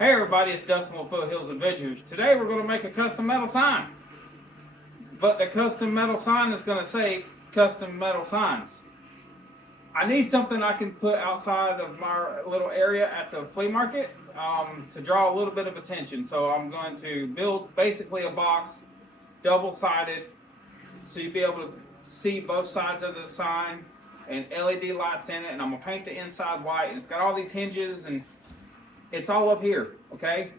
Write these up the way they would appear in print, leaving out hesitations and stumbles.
Hey everybody, it's Dustin with Foot Hills Adventures. Today we're going to make a custom metal sign. But the custom metal sign is going to say custom metal signs. I need something I can put outside of my little area at the flea market to draw a little bit of attention. So I'm going to build basically a box, double-sided, so you'll be able to see both sides of the sign and LED lights in it. And I'm going to paint the inside white, and it's got all these hinges and it's all up here, okay?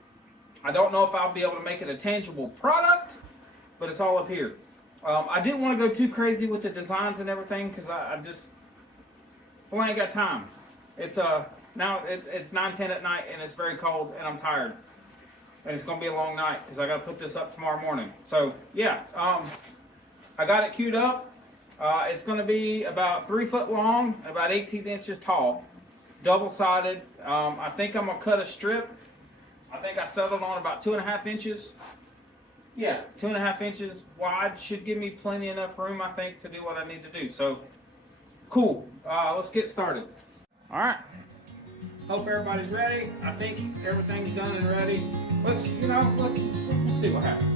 I don't know if I'll be able to make it a tangible product, but it's all up here. I didn't want to go too crazy with the designs and everything because I ain't got time. It's now it's 9:10 at night and it's very cold and I'm tired. And it's gonna be a long night because I gotta put this up tomorrow morning. So yeah, I got it queued up. It's gonna be about 3 foot long, about 18 inches tall. Double-sided. I think I'm gonna cut a strip. I think I settled on about 2.5 inches. Yeah, 2.5 inches wide should give me plenty enough room, I think, to do what I need to do. So, cool. Let's get started. All right. Hope everybody's ready. I think everything's done and ready. Let's just see what happens.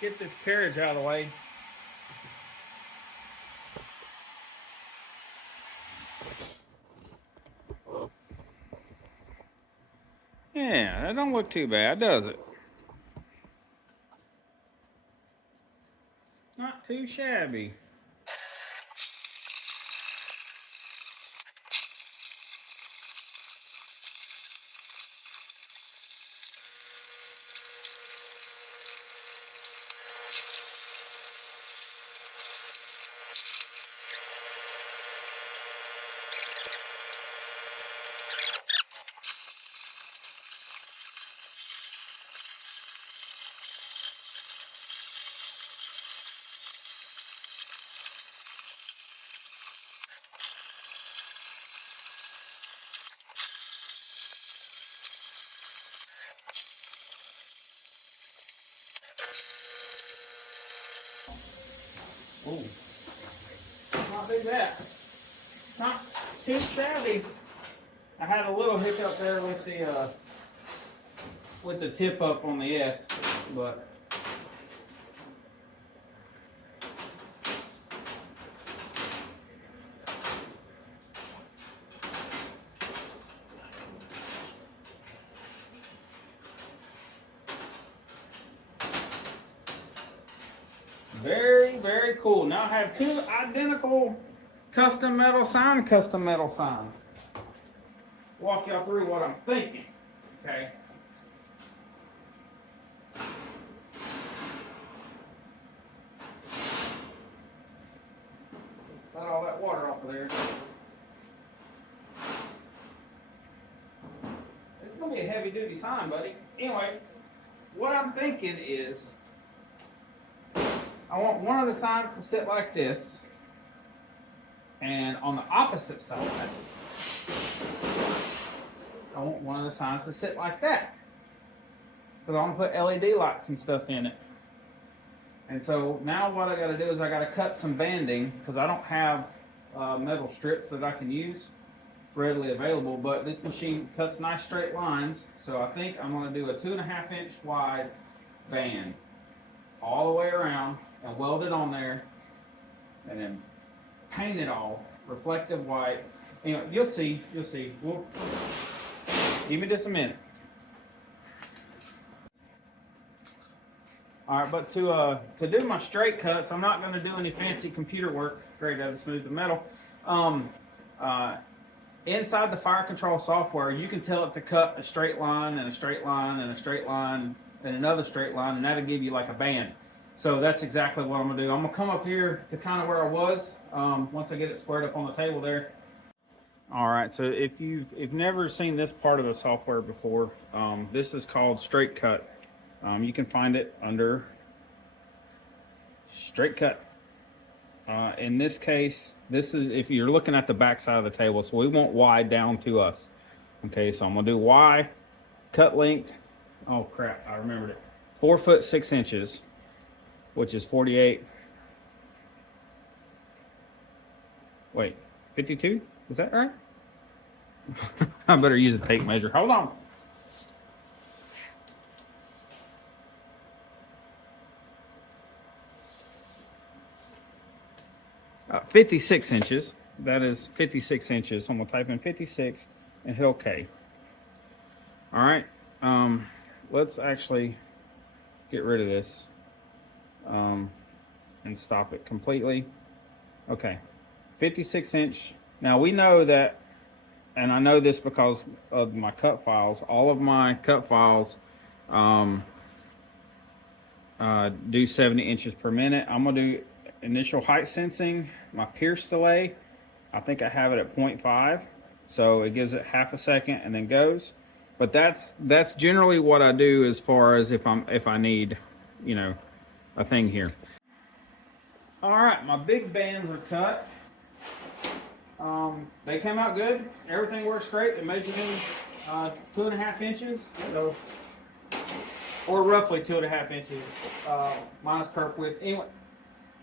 Get this carriage out of the way. Yeah, that don't look too bad, does it? Not too shabby. Ooh, not do that. Not too shabby. I had a little hiccup there with the tip up on the S, but very, very cool. Now I have two identical custom metal signs. Walk y'all through what I'm thinking, okay? Got all that water off of there. It's gonna be a heavy duty sign, buddy. Anyway, what I'm thinking is I want one of the signs to sit like this, and on the opposite side, I want one of the signs to sit like that, because I want to put LED lights and stuff in it. And so now what I got to do is I got to cut some banding, because I don't have metal strips that I can use readily available, but this machine cuts nice straight lines, so I think I'm going to do a 2.5 inch wide band all the way around and weld it on there and then paint it all reflective white. You know, you'll see. We'll, give me just a minute. All right, but to do my straight cuts, I'm not going to do any fancy computer work. Great, I smooth the metal. Inside the fire control software, you can tell it to cut a straight line and a straight line and a straight line and another straight line, and that'll give you like a band. So that's exactly what I'm gonna do. I'm gonna come up here to kind of where I was once I get it squared up on the table there. All right, so if you've never seen this part of the software before, this is called Straight Cut. You can find it under Straight Cut. In this case, this is if you're looking at the back side of the table, so we want Y down to us. Okay, so I'm gonna do Y, cut length. Oh crap, I remembered it. 4 foot 6 inches, which is 48. Wait, 52? Is that right? I better use a tape measure. Hold on. 56 inches. That is 56 inches. I'm gonna type in 56 and hit OK. All right. Let's actually get rid of this and stop it completely. Okay. 56 inch. Now we know that, and I know this because of my cut files. All of my cut files do 70 inches per minute. I'm gonna do initial height sensing. My pierce delay, I think I have it at 0.5, so it gives it half a second and then goes. But that's generally what I do as far as if I need, you know, a thing here. All right, my big bands are cut. They came out good. Everything works great. They measured in 2.5 inches, so, or roughly 2.5 inches. Minus kerf width. Anyway,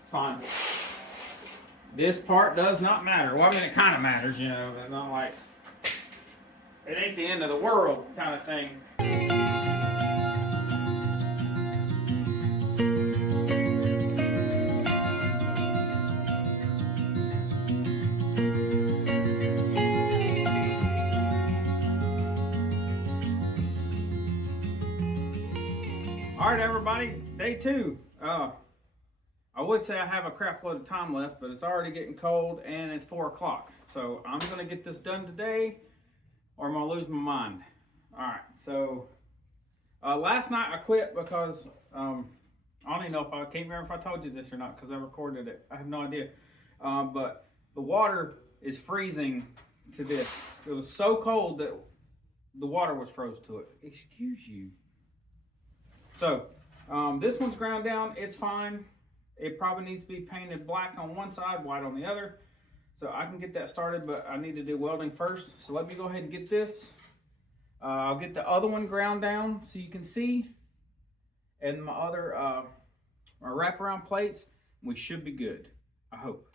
it's fine. This part does not matter. Well, I mean, it kind of matters, you know, but not like it ain't the end of the world kind of thing. All right, everybody, day 2. I would say I have a crap load of time left, but it's already getting cold and it's 4 o'clock. So I'm gonna get this done today or I'm gonna lose my mind. All right, so last night I quit because I don't even know if I can't remember if I told you this or not because I recorded it. I have no idea. But the water is freezing to this. It was so cold that the water was froze to it. Excuse you. So this one's ground down, it's fine. It probably needs to be painted black on one side, white on the other. So I can get that started, but I need to do welding first. So let me go ahead and get this. I'll get the other one ground down so you can see. And my other my wraparound plates, we should be good, I hope.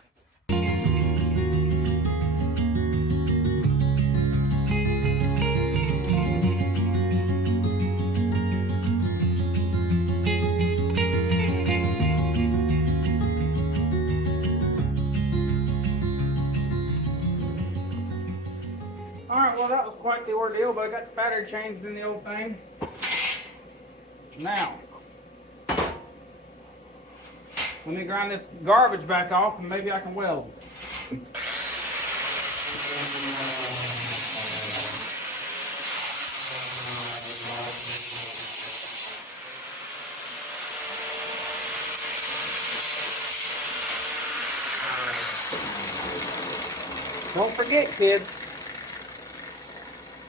Well, that was quite the ordeal, but I got the battery changed in the old thing. Now, let me grind this garbage back off and maybe I can weld. Don't forget, kids.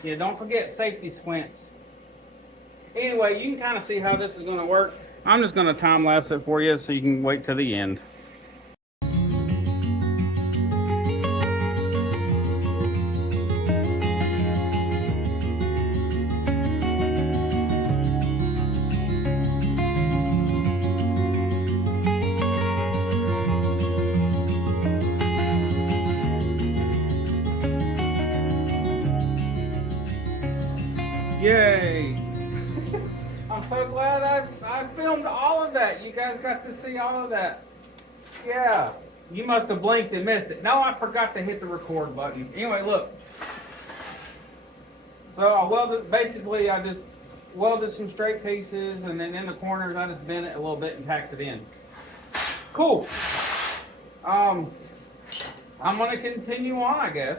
Yeah, don't forget safety squints. Anyway, you can kind of see how this is going to work. I'm just going to time lapse it for you so you can wait till the end. Yay! I'm so glad I filmed all of that. You guys got to see all of that. Yeah, you must have blinked and missed it. No, I forgot to hit the record button. Anyway, look. So I welded, basically I just welded some straight pieces and then in the corners I just bent it a little bit and tacked it in. Cool. I'm gonna continue on, I guess.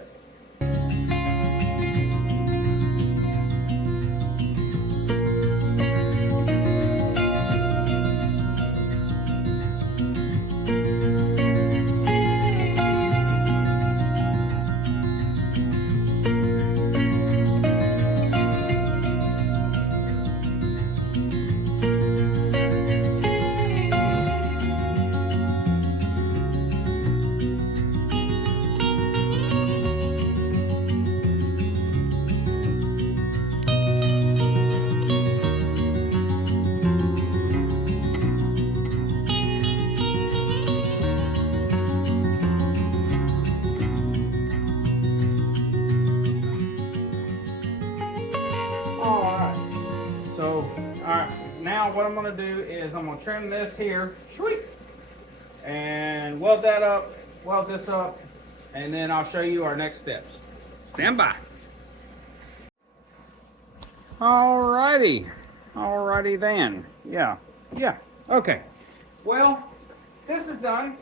So, alright, now what I'm going to do is I'm going to trim this here, and weld this up, and then I'll show you our next steps. Stand by. Alrighty then. Yeah, okay. Well, this is done.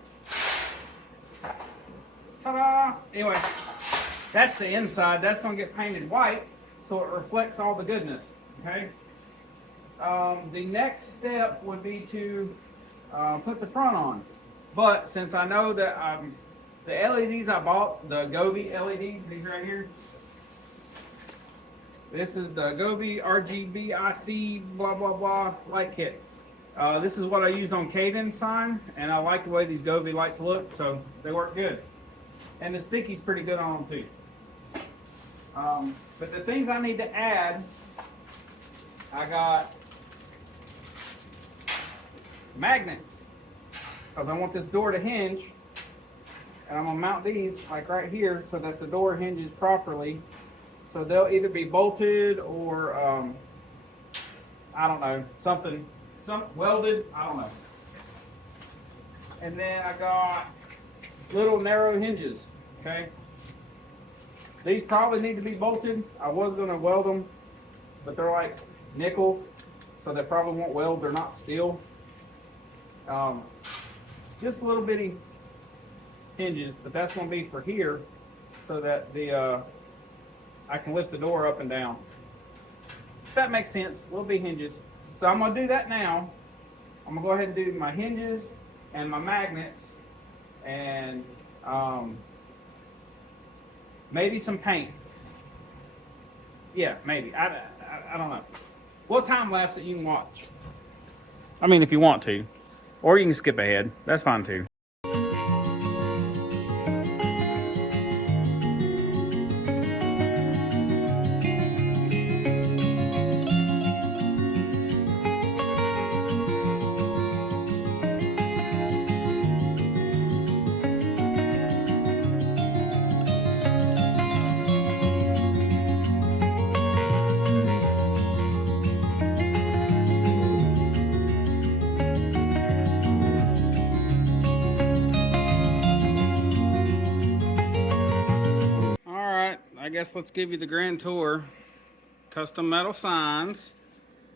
Ta-da! Anyway, that's the inside. That's going to get painted white so it reflects all the goodness, okay? The next step would be to put the front on. But since I know that the LEDs I bought, the Gobi LEDs, these right here. This is the Gobi RGBIC blah blah blah light kit. This is what I used on Caden's sign, and I like the way these Gobi lights look, so they work good. And the sticky's pretty good on them too. But the things I need to add, I got magnets, because I want this door to hinge, and I'm going to mount these like right here so that the door hinges properly. So they'll either be bolted or I don't know, something welded, I don't know. And then I got little narrow hinges, okay? These probably need to be bolted. I was going to weld them, but they're like nickel, so they probably won't weld. They're not steel. Just little bitty hinges, but that's going to be for here so that the I can lift the door up and down. If that makes sense, little bitty hinges. So I'm going to do that now. I'm going to go ahead and do my hinges and my magnets and maybe some paint. Yeah, maybe. I don't know. We'll time lapse it, you can watch. I mean, if you want to. Or you can skip ahead. That's fine too. I guess let's give you the grand tour. Custom metal signs,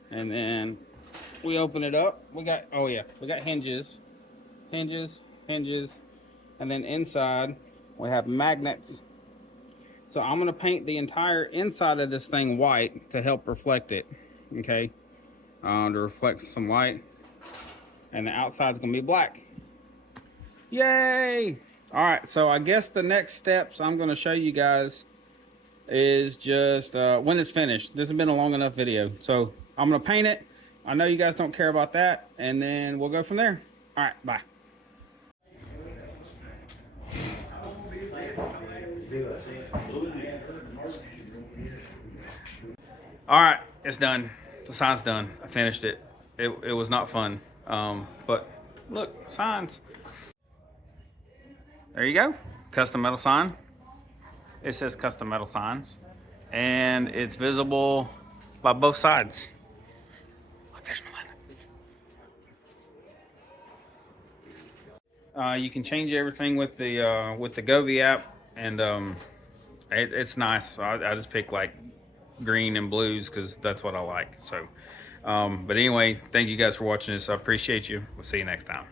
and then we open it up. We got, oh yeah, we got hinges, and then inside we have magnets. So I'm gonna paint the entire inside of this thing white to help reflect it, okay? To reflect some light, and the outside's gonna be black. Yay! All right, so I guess the next steps I'm gonna show you guys is just when it's finished. This has been a long enough video, so I'm gonna paint it. I know you guys don't care about that, and then we'll go from there. All right, bye. All right, it's done. The sign's done. I finished it. It was not fun, but look, signs. There you go, custom metal sign. It says custom metal signs, and it's visible by both sides. Look, there's Melinda. You can change everything with the Gobi app, and it's nice. I just pick like green and blues because that's what I like. So, but anyway, thank you guys for watching this. I appreciate you. We'll see you next time.